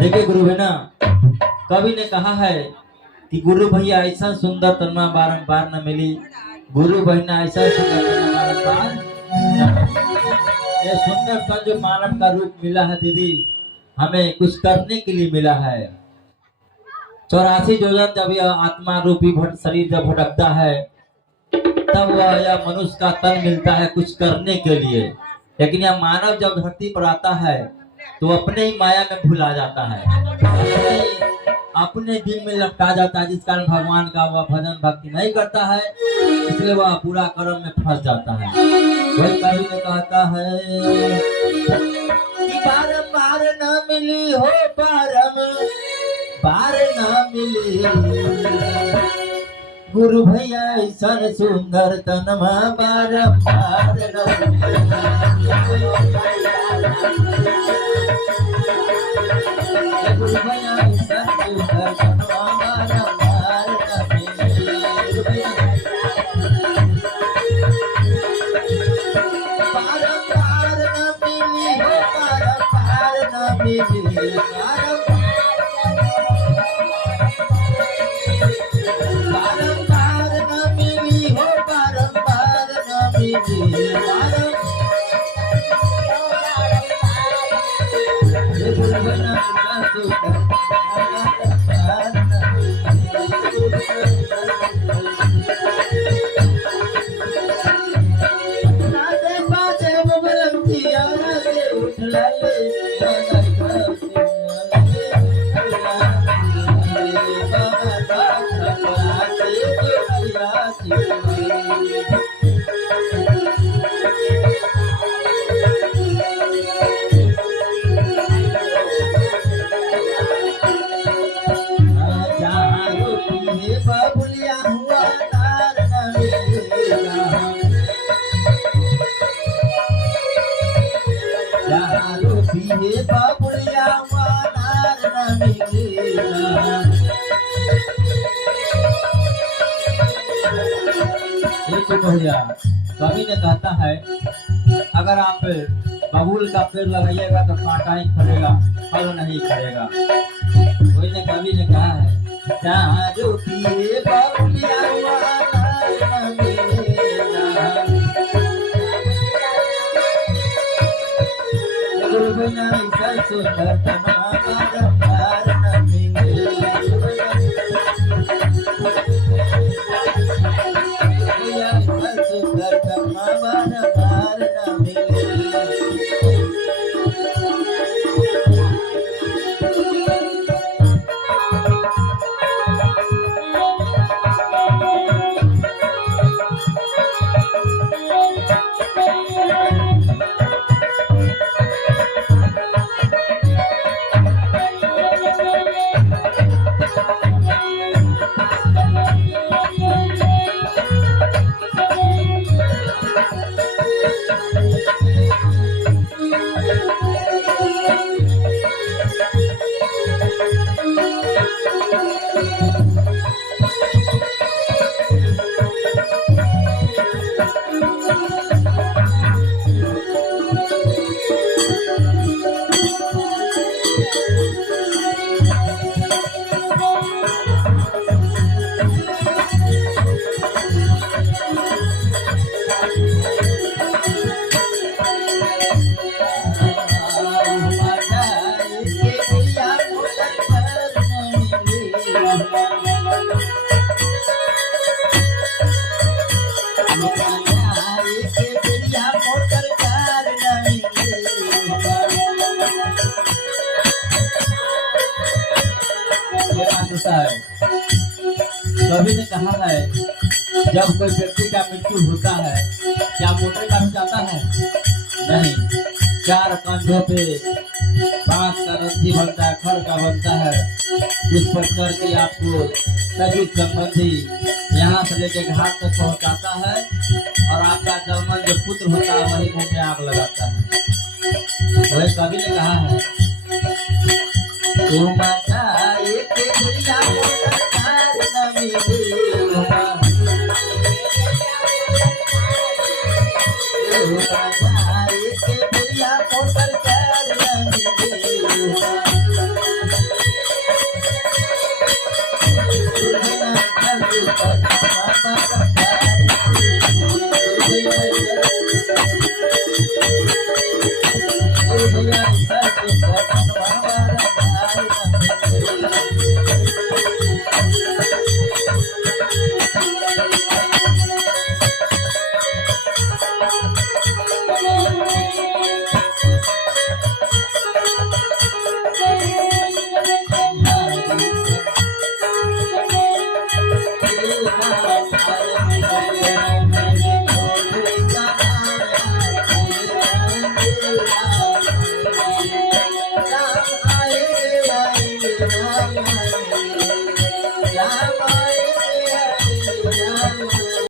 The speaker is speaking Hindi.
देखिए गुरु है ना, कवि ने कहा है कि गुरु भैया ऐसा सुंदर तन्मा बारंबार न मिली, गुरु बहना ऐसा सुंदर तन्मा बारंबार न मिली। ये सुंदर तन जो मानव का रूप मिला है दीदी, हमें कुछ करने के लिए मिला है। 84 योजन जब यह आत्मा रूपी शरीर जब भटकता है, तब वह यह मनुष्य का तन मिलता है कुछ करने के लिए। लेकिन यह मानव जब धरती पर आता है तो अपने ही माया में भुला जाता है, अपने दिल में लपटा जाता है, जिस कारण भगवान का वह भजन भक्ति नहीं करता है, इसलिए वह पूरा कर्म में फंस जाता है। वही कवि ने कहता है कि बारंबार न मिली हो परम बार न मिली, गुरु भैया ऐसा सुंदर तनमा बारंबार न मिली। गुरु भैया ऐसा सुंदर तनमा बारंबार न मिली, बारंबार न मिली हो बारंबार न मिली, कवि ने कहता है अगर आप बबूल का पेड़ लगाइएगा तो कांटा ही फरेगा, फल नहीं फरेगा। वही ने कवि ने कहा है चारू पिए बबुलिया न मिलेगा, गुरु बिना ऐसा सुंदर तनमा बारंबार न मिलेगा। कवि ने कहा है जब कोई व्यक्ति का मृत्यु होता है क्या मोटे का हो जाता है? नहीं, 4 कंधों पे बांस का रस्सी बनता है, खड़ का बनता है, जिस पर चढ़ के आपको सभी संबंधी यहाँ से लेके घाट तक पहुँचाता है और आपका जर्मन जो पुत्र होता है वही मुंह में आग लगाता है। वही कवि ने कहा है भैया ऐसा सुंदर तनवा